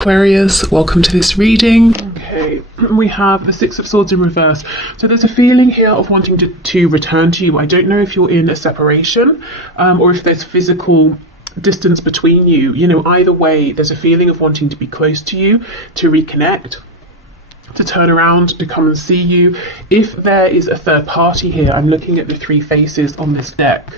Aquarius, welcome to this reading. Okay, we have the Six of Swords in reverse. So there's a feeling here of wanting to return to you. I don't know if you're in a separation or if there's physical distance between you. You know, either way, there's a feeling of wanting to be close to you, to reconnect, to turn around, to come and see you. If there is a third party here, I'm looking at the three faces on this deck.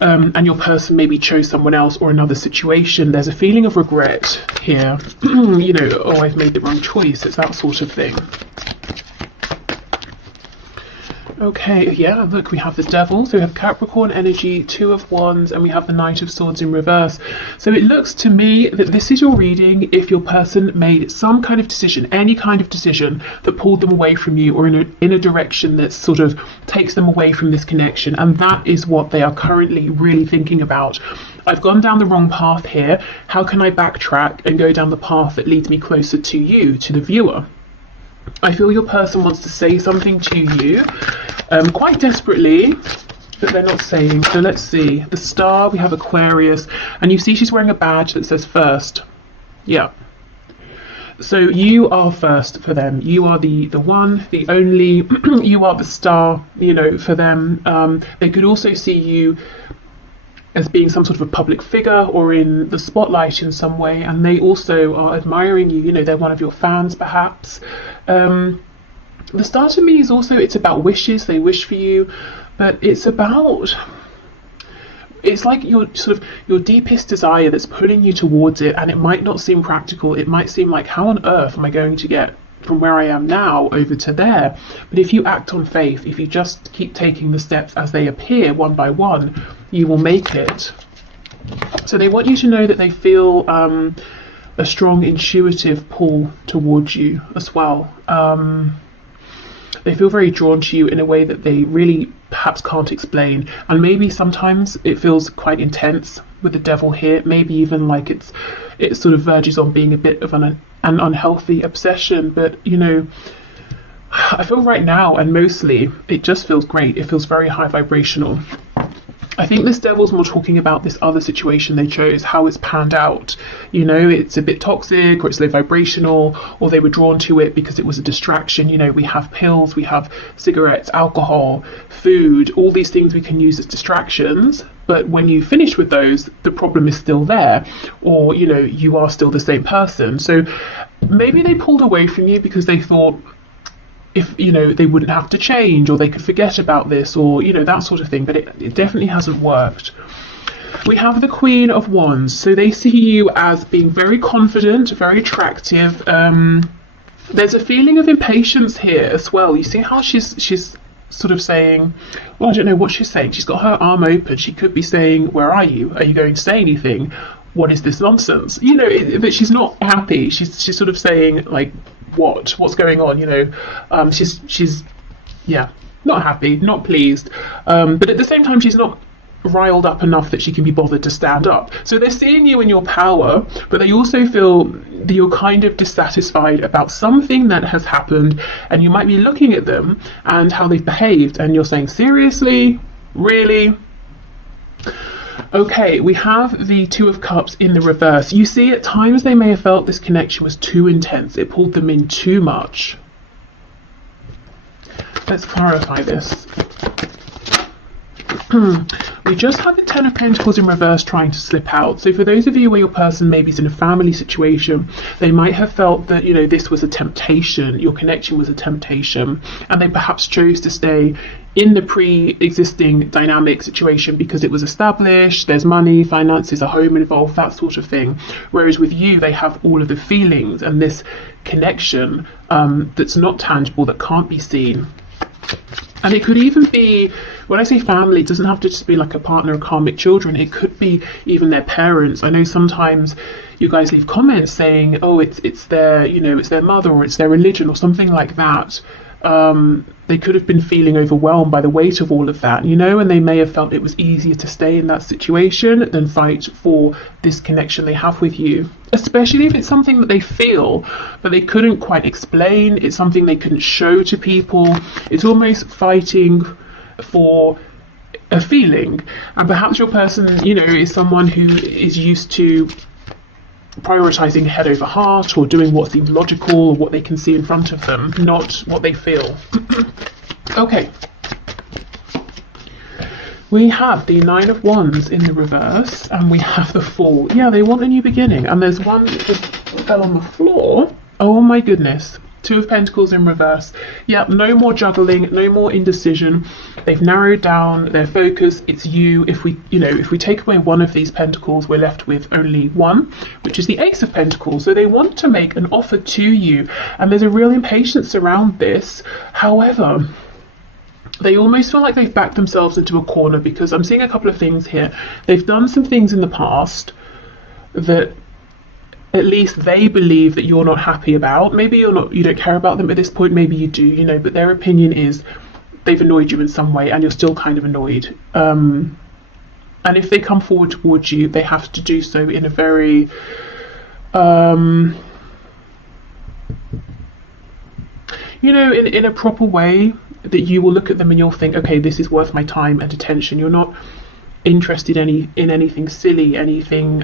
And your person maybe chose someone else or another situation, there's a feeling of regret here. You know, oh, I've made the wrong choice. It's that sort of thing. Okay, yeah, look, we have the Devil, so we have Capricorn energy, Two of Wands, and we have the Knight of Swords in reverse. So it looks to me that this is your reading if your person made some kind of decision, any kind of decision that pulled them away from you or in a direction that sort of takes them away from this connection, and that is what they are currently really thinking about. I've gone down the wrong path here. How can I backtrack and go down the path that leads me closer to you, to the viewer? I feel your person wants to say something to you quite desperately, but they're not saying. So let's see. The Star, we have Aquarius, and you see she's wearing a badge that says first. Yeah. So you are first for them. You are the one, the only. You are the star, you know, for them. They could also see you as being some sort of a public figure or in the spotlight in some way, and they also are admiring you. You know, they're one of your fans perhaps. The Star to me is also, it's about wishes. They wish for you, but it's like your deepest desire that's pulling you towards it, and it might not seem practical. It might seem like, how on earth am I going to get from where I am now over to there? But if you act on faith, if you just keep taking the steps as they appear one by one, you will make it. So they want you to know that they feel a strong intuitive pull towards you as well. They feel very drawn to you in a way that they really perhaps can't explain, and maybe sometimes it feels quite intense with the Devil here. Maybe even like it sort of verges on being a bit of an unhealthy obsession, but you know, I feel right now, and mostly, it just feels great. It feels very high vibrational. I think this Devil's more talking about this other situation they chose, how it's panned out. You know, it's a bit toxic, or it's low vibrational, or they were drawn to it because it was a distraction. You know, we have pills, we have cigarettes, alcohol, food, all these things we can use as distractions. But when you finish with those, the problem is still there, or, you know, you are still the same person. So maybe they pulled away from you because they thought, if, you know, they wouldn't have to change, or they could forget about this, or, you know, that sort of thing. But it definitely hasn't worked. We have the Queen of Wands, so they see you as being very confident, very attractive. There's a feeling of impatience here as well. You see how she's sort of saying, well, I don't know what she's saying. She's got her arm open. She could be saying, where are you? Are you going to say anything? What is this nonsense? You know, but she's not happy. She's sort of saying, like, what's going on? You know, she's yeah, not happy, not pleased, but at the same time she's not riled up enough that she can be bothered to stand up. So they're seeing you in your power, but they also feel that you're kind of dissatisfied about something that has happened, and you might be looking at them and how they've behaved, and you're saying, seriously, really? Okay, we have the Two of Cups in the reverse. You see, at times they may have felt this connection was too intense. It pulled them in too much. Let's clarify this. We just had the Ten of Pentacles in reverse trying to slip out. So for those of you where your person maybe is in a family situation, they might have felt that, you know, this was a temptation, your connection was a temptation, and they perhaps chose to stay in the pre-existing dynamic situation because it was established, there's money, finances, a home involved, that sort of thing. Whereas with you, they have all of the feelings and this connection that's not tangible, that can't be seen. And it could even be, when I say family, it doesn't have to just be like a partner or karmic children. It could be even their parents. I know sometimes you guys leave comments saying, oh, it's their, you know, it's their mother, or it's their religion, or something like that. They could have been feeling overwhelmed by the weight of all of that, you know, and they may have felt it was easier to stay in that situation than fight for this connection they have with you, especially if it's something that they feel but they couldn't quite explain. It's something they couldn't show to people. It's almost fighting for a feeling, and perhaps your person, you know, is someone who is used to prioritizing head over heart or doing what seems logical or what they can see in front of them, not what they feel. Okay. We have the Nine of Wands in the reverse, and we have the Fool. Yeah, they want a new beginning. And there's one that just fell on the floor. Oh my goodness. Two of Pentacles in reverse. Yeah, no more juggling, no more indecision. They've narrowed down their focus. It's you. If we take away one of these pentacles, we're left with only one, which is the Ace of Pentacles. So they want to make an offer to you, and there's a real impatience around this. However, they almost feel like they've backed themselves into a corner, because I'm seeing a couple of things here. They've done some things in the past that at least they believe that you're not happy about. Maybe you don't care about them at this point, maybe you do, but their opinion is they've annoyed you in some way and you're still kind of annoyed. And if they come forward towards you, they have to do so in a very in a proper way, that you will look at them and you'll think, okay, this is worth my time and attention. You're not interested in anything silly, anything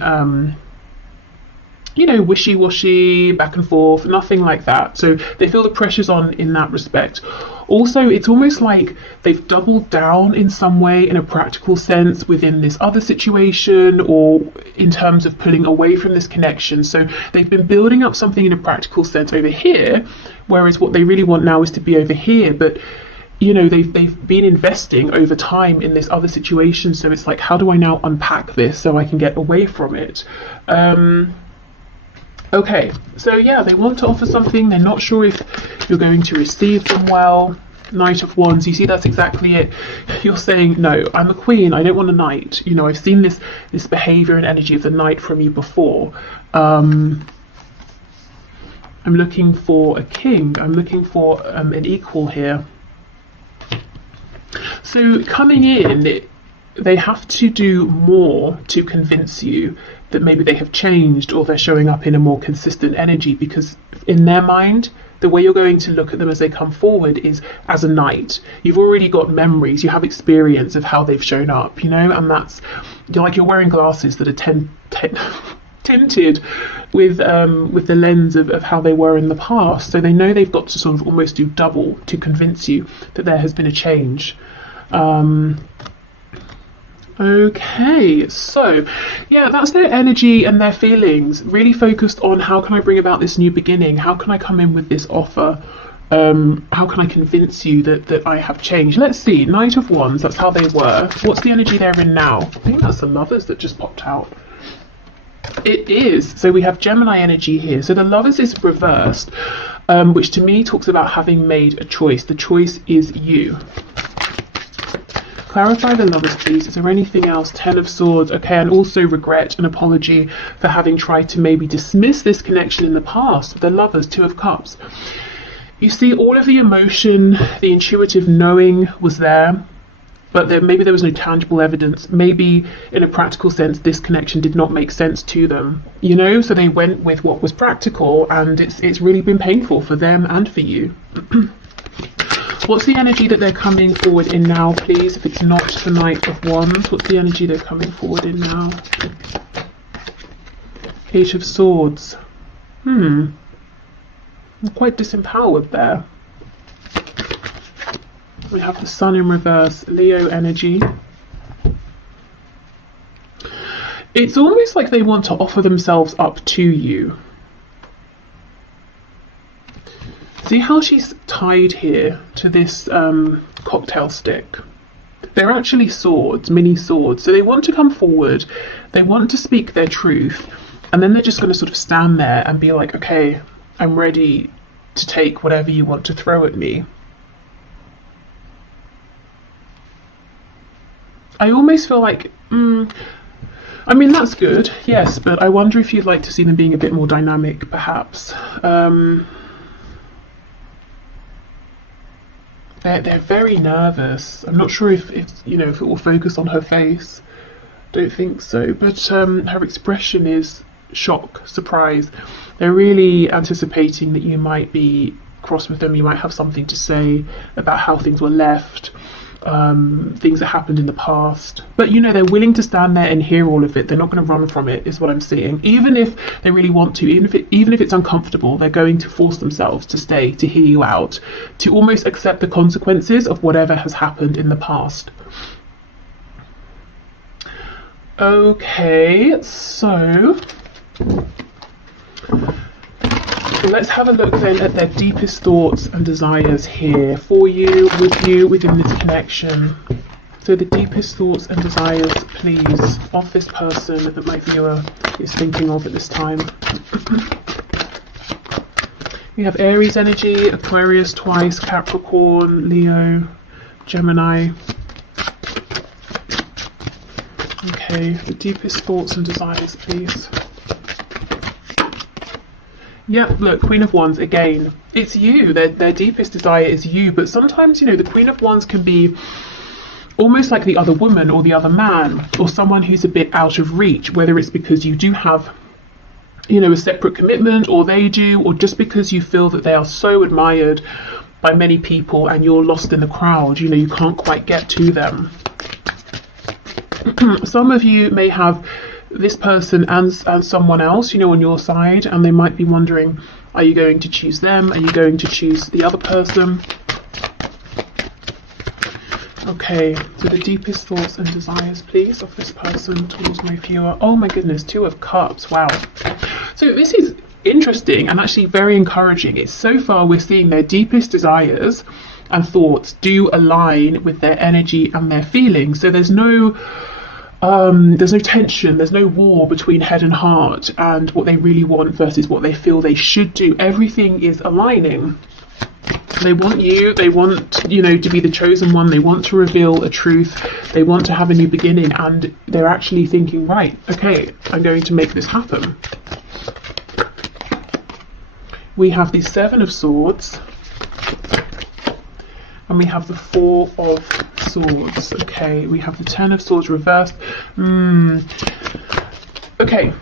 wishy-washy, back and forth, nothing like that. So they feel the pressure's on in that respect. Also, it's almost like they've doubled down in some way, in a practical sense, within this other situation, or in terms of pulling away from this connection. So they've been building up something in a practical sense over here, whereas what they really want now is to be over here. But they've been investing over time in this other situation. So it's like, how do I now unpack this so I can get away from it? Okay, so yeah, they want to offer something. They're not sure if you're going to receive them well. Knight of Wands, you see, that's exactly it. You're saying, no, I'm a queen, I don't want a knight. I've seen this behavior and energy of the knight from you before. I'm looking for a king. I'm looking for an equal here. So coming in, they have to do more to convince you that maybe they have changed, or they're showing up in a more consistent energy, because in their mind, the way you're going to look at them as they come forward is as a knight. You've already got memories, you have experience of how they've shown up, and that's, you're wearing glasses that are tinted with the lens of how they were in the past. So they know they've got to sort of almost do double to convince you that there has been a change. Okay, so yeah, that's their energy and their feelings, really focused on how can I bring about this new beginning, how can I come in with this offer, how can I convince you that I have changed. Let's see, Knight of Wands, that's how they were. What's the energy they're in now? I think that's the Lovers that just popped out. It is. So we have Gemini energy here. So the Lovers is reversed, which to me talks about having made a choice. The choice is you. Clarify the Lovers, please. Is there anything else? Ten of Swords. Okay, and also regret and apology for having tried to maybe dismiss this connection in the past. The Lovers, Two of Cups. You see, all of the emotion, the intuitive knowing was there, but maybe there was no tangible evidence. Maybe in a practical sense, this connection did not make sense to them, so they went with what was practical, and it's really been painful for them and for you. What's the energy that they're coming forward in now, please? If it's not the Knight of Wands, what's the energy they're coming forward in now? Eight of Swords. I'm quite disempowered there. We have the Sun in reverse, Leo energy. It's almost like they want to offer themselves up to you. See how she's tied here to this cocktail stick? They're actually swords, mini swords. So they want to come forward, they want to speak their truth, and then they're just going to sort of stand there and be like, okay, I'm ready to take whatever you want to throw at me. I almost feel like, I mean, that's good, yes, but I wonder if you'd like to see them being a bit more dynamic, perhaps. They're very nervous. I'm not sure if it will focus on her face. Don't think so. But her expression is shock, surprise. They're really anticipating that you might be cross with them. You might have something to say about how things were left. things that happened in the past. But you know, they're willing to stand there and hear all of it. They're not going to run from it, is what I'm seeing. Even if they really want to, even if it's uncomfortable, they're going to force themselves to stay, to hear you out, to almost accept the consequences of whatever has happened in the past. Okay, so let's have a look then at their deepest thoughts and desires here for you, with you, within this connection. So the deepest thoughts and desires, please, of this person that my viewer is thinking of at this time. We have Aries energy, Aquarius twice, Capricorn, Leo, Gemini. Okay, the deepest thoughts and desires, please. Yeah, look, Queen of Wands, again, it's you. Their deepest desire is you. But sometimes, you know, the Queen of Wands can be almost like the other woman or the other man, or someone who's a bit out of reach, whether it's because you do have, you know, a separate commitment, or they do, or just because you feel that they are so admired by many people and you're lost in the crowd, you know, you can't quite get to them. Some of you may have this person and someone else, you know, on your side, and they might be wondering, are you going to choose them? Are you going to choose the other person? Okay, so the deepest thoughts and desires, please, of this person towards my viewer. Oh my goodness, 2 of Cups, wow. So this is interesting and actually very encouraging. It's so far we're seeing their deepest desires and thoughts do align with their energy and their feelings. So there's no tension, there's no war between head and heart and what they really want versus what they feel they should do. Everything is aligning. They want you, you know, to be the chosen one. They want to reveal a truth. They want to have a new beginning, and they're actually thinking, right, okay, I'm going to make this happen. We have the 7 of Swords, and we have the 4 of Swords. Okay, we have the 10 of Swords reversed. Okay,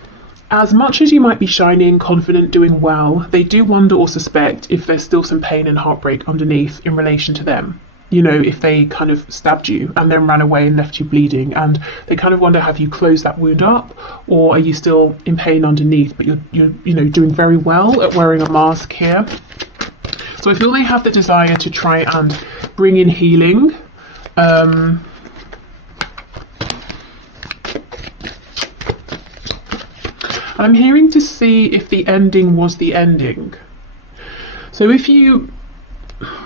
as much as you might be shining, confident, doing well, they do wonder or suspect if there's still some pain and heartbreak underneath in relation to them. You know, if they kind of stabbed you and then ran away and left you bleeding, and they kind of wonder, have you closed that wound up, or are you still in pain underneath, but you're you know, doing very well at wearing a mask here. So I feel they have the desire to try and bring in healing. I'm hearing to see if the ending was the ending. So if you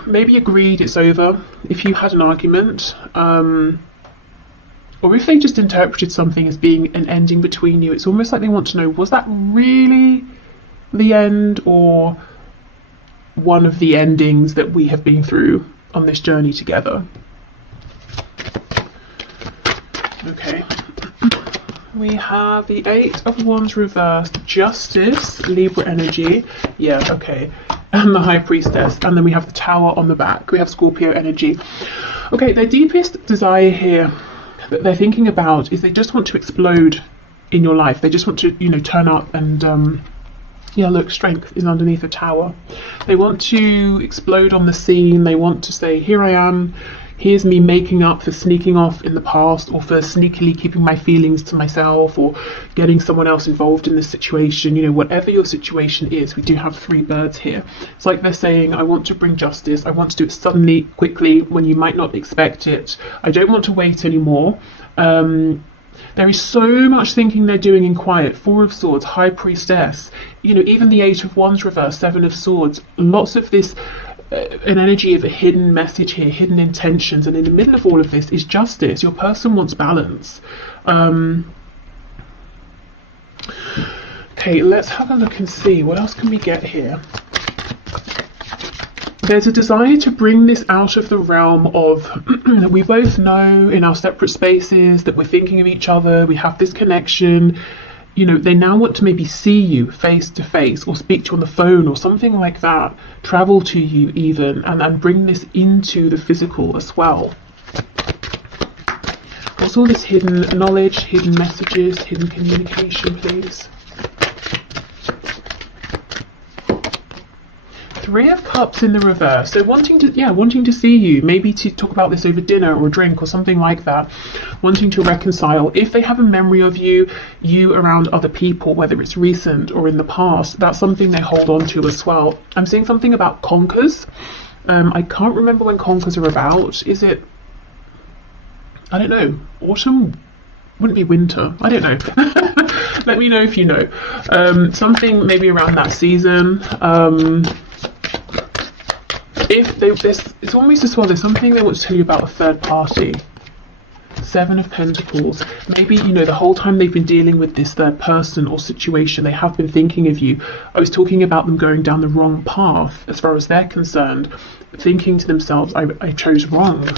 maybe agreed it's over, if you had an argument, or if they just interpreted something as being an ending between you, it's almost like they want to know, was that really the end, or one of the endings that we have been through on this journey together? Okay. We have the 8 of Wands reversed, Justice, Libra energy, yeah, okay, and the High Priestess, and then we have the Tower on the back. We have Scorpio energy. Okay, their deepest desire here that they're thinking about is they just want to explode in your life. They just want to, you know, turn up and yeah, look, Strength is underneath the Tower. They want to explode on the scene. They want to say, here I am. Here's me making up for sneaking off in the past, or for sneakily keeping my feelings to myself, or getting someone else involved in this situation. You know, whatever your situation is, we do have 3 birds here. It's like they're saying, I want to bring justice. I want to do it suddenly, quickly, when you might not expect it. I don't want to wait anymore. There is so much thinking they're doing in quiet. 4 of Swords, High Priestess. You know, even the 8 of Wands reversed, 7 of Swords. Lots of this, an energy of a hidden message here, hidden intentions, and in the middle of all of this is justice. Your person wants balance. Okay, let's have a look and see what else can we get here. There's a desire to bring this out of the realm of we both know in our separate spaces that we're thinking of each other, we have this connection. You know, they now want to maybe see you face to face, or speak to you on the phone, or something like that, travel to you even, and bring this into the physical as well. What's all this hidden knowledge, hidden messages, hidden communication, please? Three of Cups in the reverse. So wanting to see you, maybe to talk about this over dinner or a drink or something like that. Wanting to reconcile. If they have a memory of you around other people, whether it's recent or in the past, that's something they hold on to as well. I'm seeing something about conkers. I can't remember when conkers are about. Is it, I don't know, autumn? Wouldn't be winter. I don't know. Let me know if you know. Something maybe around that season. It's almost as well, there's something they want to tell you about a third party. Seven of Pentacles. Maybe, you know, the whole time they've been dealing with this third person or situation, they have been thinking of you. I was talking about them going down the wrong path as far as they're concerned, thinking to themselves, I chose wrong.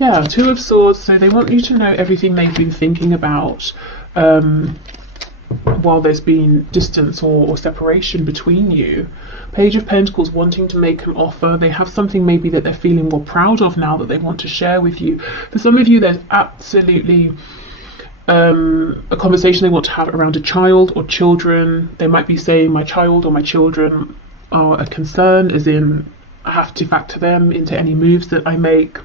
Yeah, Two of Swords. So they want you to know everything they've been thinking about while there's been distance or separation between you. Page of Pentacles, wanting to make an offer. They have something maybe that they're feeling more proud of now that they want to share with you. For some of you, there's absolutely a conversation they want to have around a child or children. They might be saying, my child or my children are a concern, as in I have to factor them into any moves that I make.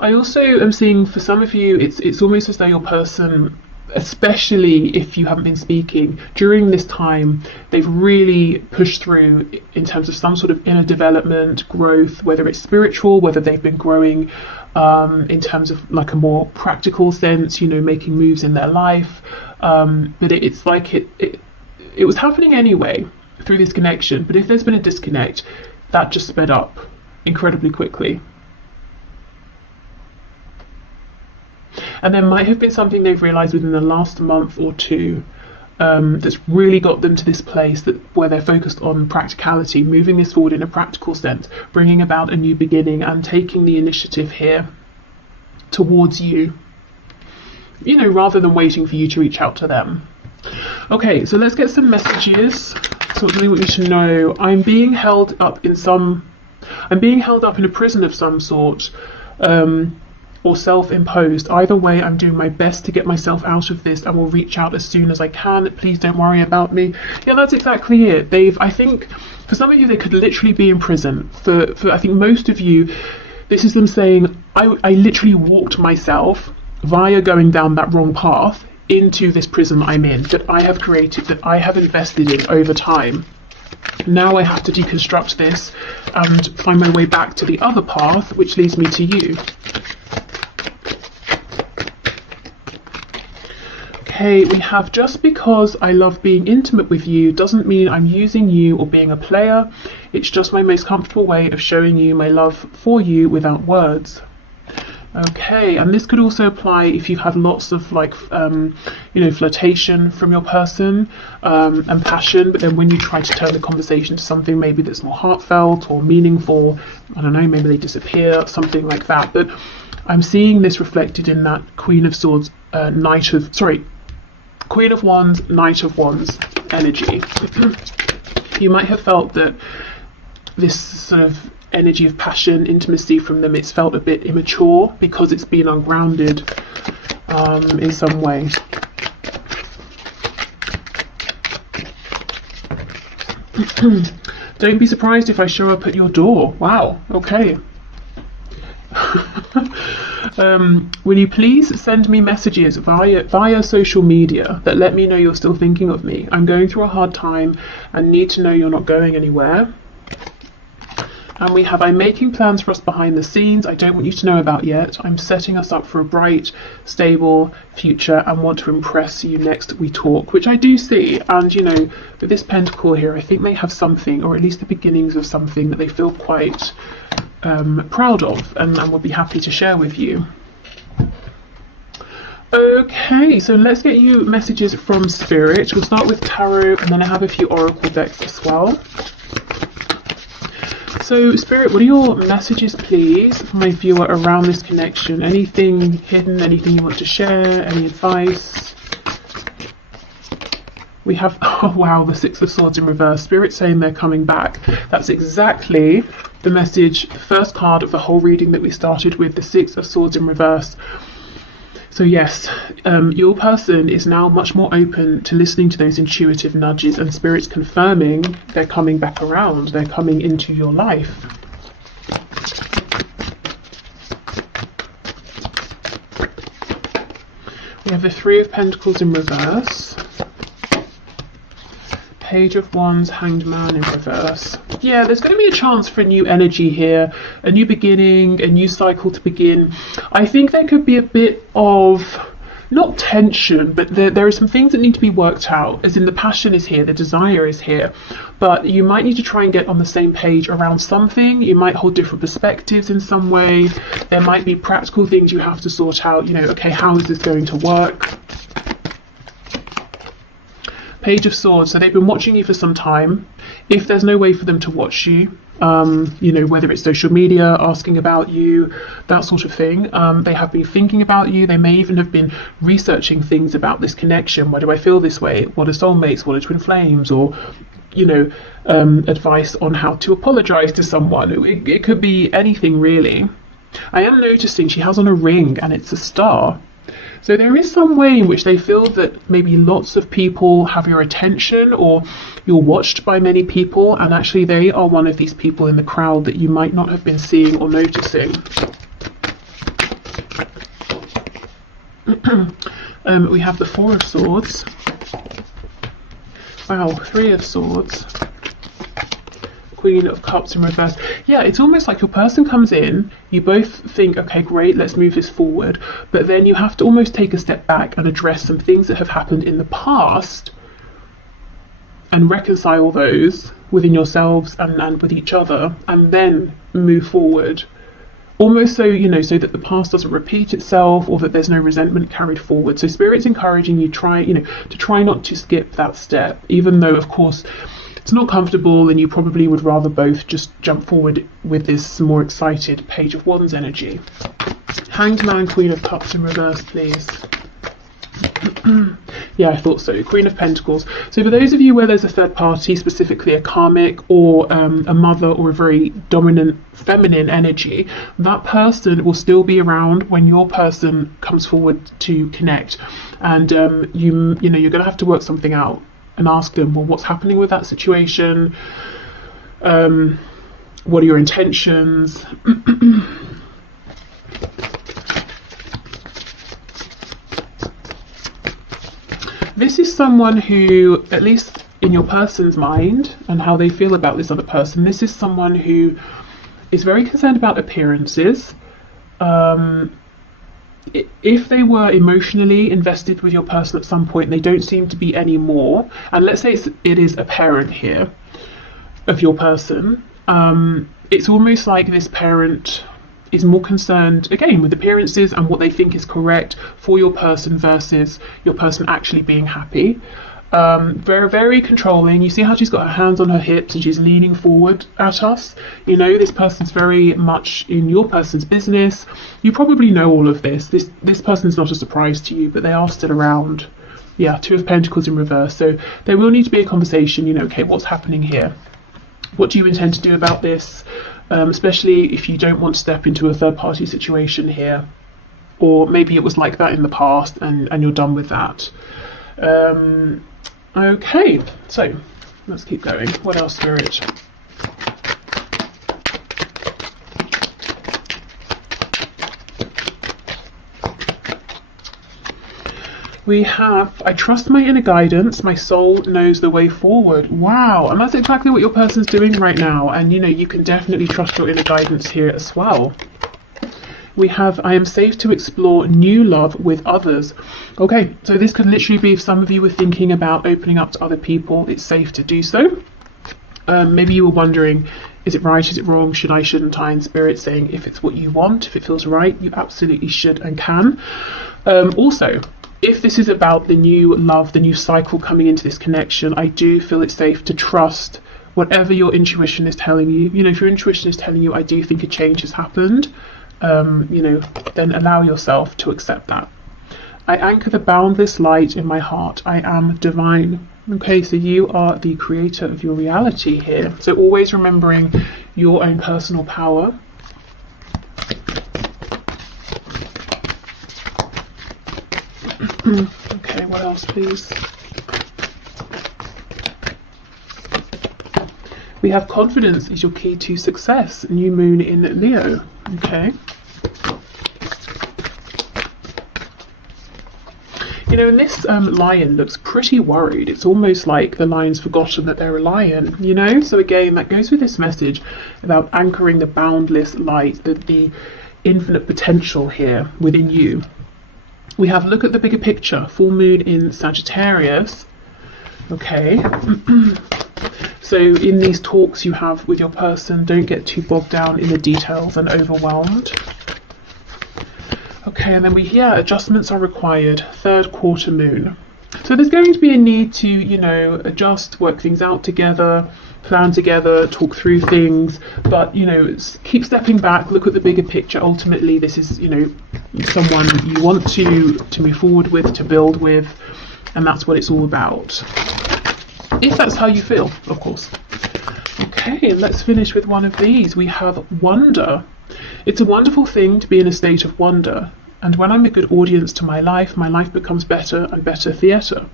I also am seeing for some of you, it's almost as though your person, especially if you haven't been speaking, during this time, they've really pushed through in terms of some sort of inner development, growth, whether it's spiritual, whether they've been growing in terms of like a more practical sense, you know, making moves in their life. But it's like it was happening anyway through this connection. But if there's been a disconnect, that just sped up incredibly quickly. And there might have been something they've realised within the last month or two that's really got them to this place where they're focused on practicality, moving this forward in a practical sense, bringing about a new beginning and taking the initiative here towards you, you know, rather than waiting for you to reach out to them. Okay, so let's get some messages. So what do we want you to know? I'm being held up in a prison of some sort. Or self-imposed. Either way, I'm doing my best to get myself out of this and will reach out as soon as I can. Please don't worry about me. Yeah, that's exactly it. I think for some of you, they could literally be in prison. For I think most of you, this is them saying, I literally walked myself via going down that wrong path into this prison I'm in, that I have created, that I have invested in over time. Now I have to deconstruct this and find my way back to the other path, which leads me to you. Okay, we have, just because I love being intimate with you doesn't mean I'm using you or being a player. It's just my most comfortable way of showing you my love for you without words. Okay, and this could also apply if you've had lots of like, you know, flirtation from your person and passion, but then when you try to turn the conversation to something maybe that's more heartfelt or meaningful, I don't know, maybe they disappear, something like that. But I'm seeing this reflected in that Queen of Swords, Queen of Wands, Knight of Wands energy. You might have felt that this sort of energy of passion, intimacy from them, it's felt a bit immature because it's been ungrounded in some way. Don't be surprised if I show up at your door. Wow, okay. Will you please send me messages via social media that let me know you're still thinking of me? I'm going through a hard time and need to know you're not going anywhere. And we have, I'm making plans for us behind the scenes I don't want you to know about yet. I'm setting us up for a bright, stable future and want to impress you next we talk, which I do see. And, you know, with this pentacle here, I think they have something, or at least the beginnings of something that they feel quite proud of and would be happy to share with you. Okay, so let's get you messages from Spirit. We'll start with Tarot, and then I have a few Oracle decks as well. So, Spirit, what are your messages, please, for my viewer around this connection? Anything hidden, anything you want to share, any advice? We have, oh wow, the Six of Swords in reverse. Spirit saying they're coming back. That's exactly the message, the first card of the whole reading that we started with, the Six of Swords in reverse. So yes, your person is now much more open to listening to those intuitive nudges, and Spirit's confirming they're coming back around, they're coming into your life. We have the Three of Pentacles in reverse, Page of Wands, Hanged Man in reverse. Yeah, there's going to be a chance for a new energy here, a new beginning, a new cycle to begin. I think there could be a bit of, not tension, but there are some things that need to be worked out, as in the passion is here, the desire is here, but you might need to try and get on the same page around something. You might hold different perspectives in some way. There might be practical things you have to sort out, you know, okay, how is this going to work? Page of Swords, so they've been watching you for some time. If there's no way for them to watch you, you know, whether it's social media, asking about you, that sort of thing, they have been thinking about you. They may even have been researching things about this connection. Why do I feel this way? What are soulmates? What are twin flames? Or, you know, advice on how to apologize to someone. It could be anything, really. I am noticing she has on a ring and it's a star. So there is some way in which they feel that maybe lots of people have your attention, or you're watched by many people, and actually they are one of these people in the crowd that you might not have been seeing or noticing. We have the Four of Swords. Wow, Three of Swords. Queen of Cups in reverse. Yeah, it's almost like your person comes in, you both think, okay, great, let's move this forward, but then you have to almost take a step back and address some things that have happened in the past and reconcile those within yourselves and with each other, and then move forward. Almost so, you know, so that the past doesn't repeat itself, or that there's no resentment carried forward. So Spirit's encouraging you to try not to skip that step, even though, of course, it's not comfortable, and you probably would rather both just jump forward with this more excited Page of Wands energy. Hanged Man, Queen of Cups in reverse, please. Yeah, I thought so. Queen of Pentacles. So for those of you where there's a third party, specifically a karmic or a mother or a very dominant feminine energy, that person will still be around when your person comes forward to connect, and you know you're going to have to work something out and ask them, well, what's happening with that situation? What are your intentions? This is someone who, at least in your person's mind and how they feel about this other person, this is someone who is very concerned about appearances. If they were emotionally invested with your person at some point, they don't seem to be anymore. And let's say it is a parent here of your person. It's almost like this parent is more concerned, again, with appearances and what they think is correct for your person versus your person actually being happy. Very, very controlling. You see how she's got her hands on her hips and she's leaning forward at us. You know, this person's very much in your person's business. You probably know all of this. This person's not a surprise to you, but they are still around. Yeah, Two of Pentacles in reverse. So there will need to be a conversation, you know, okay, what's happening here? What do you intend to do about this? Especially if you don't want to step into a third party situation here. Or maybe it was like that in the past and you're done with that. Okay, so let's keep going. What else, Spirit? We have, I trust my inner guidance, my soul knows the way forward. Wow, and that's exactly what your person's doing right now. And you know, you can definitely trust your inner guidance here as well. We have, I am safe to explore new love with others. Okay, so this could literally be if some of you were thinking about opening up to other people, it's safe to do so. Maybe you were wondering, is it right, is it wrong, should I, shouldn't I? And Spirit saying, if it's what you want, if it feels right, you absolutely should and can. Also, if this is about the new love, the new cycle coming into this connection, I do feel it's safe to trust whatever your intuition is telling you. You know, if your intuition is telling you, I do think a change has happened, you know, then allow yourself to accept that. I anchor the boundless light in my heart. I am divine. Okay, so you are the creator of your reality here. So always remembering your own personal power. Okay, what else, please? We have confidence is your key to success. New moon in Leo. Okay. You know, and this lion looks pretty worried. It's almost like the lion's forgotten that they're a lion, you know? So again, that goes with this message about anchoring the boundless light, the infinite potential here within you. We have look at the bigger picture, full moon in Sagittarius. Okay. So in these talks you have with your person, don't get too bogged down in the details and overwhelmed. Okay, and then we hear adjustments are required, third quarter moon. So there's going to be a need to, you know, adjust, work things out together, plan together, talk through things, but, you know, keep stepping back, look at the bigger picture. Ultimately, this is, you know, someone you want to move forward with, to build with, and that's what it's all about. If that's how you feel, of course. Okay, let's finish with one of these. We have wonder. It's a wonderful thing to be in a state of wonder, and when I'm a good audience to my life becomes better and better theatre.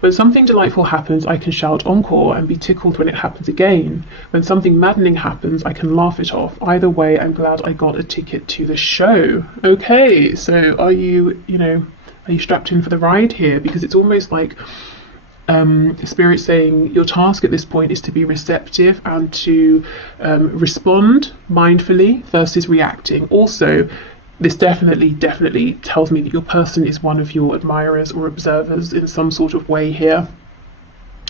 When something delightful happens, I can shout encore and be tickled when it happens again. When something maddening happens, I can laugh it off. Either way, I'm glad I got a ticket to the show. Okay, so are you strapped in for the ride here? Because it's almost like Spirit saying your task at this point is to be receptive and to respond mindfully versus reacting. Also, this definitely tells me that your person is one of your admirers or observers in some sort of way here,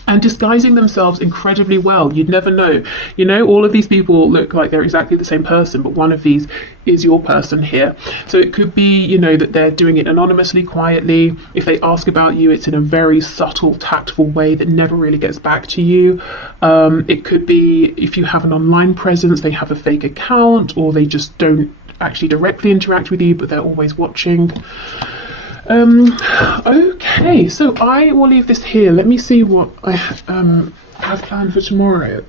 and disguising themselves incredibly well. You'd never know. You know, all of these people look like they're exactly the same person, but one of these is your person here. So it could be, you know, that they're doing it anonymously, quietly. If they ask about you, it's in a very subtle, tactful way that never really gets back to you. It could be, if you have an online presence, they have a fake account, or they just don't actually directly interact with you, but they're always watching. Okay, so I will leave this here. Let me see what I have planned for tomorrow.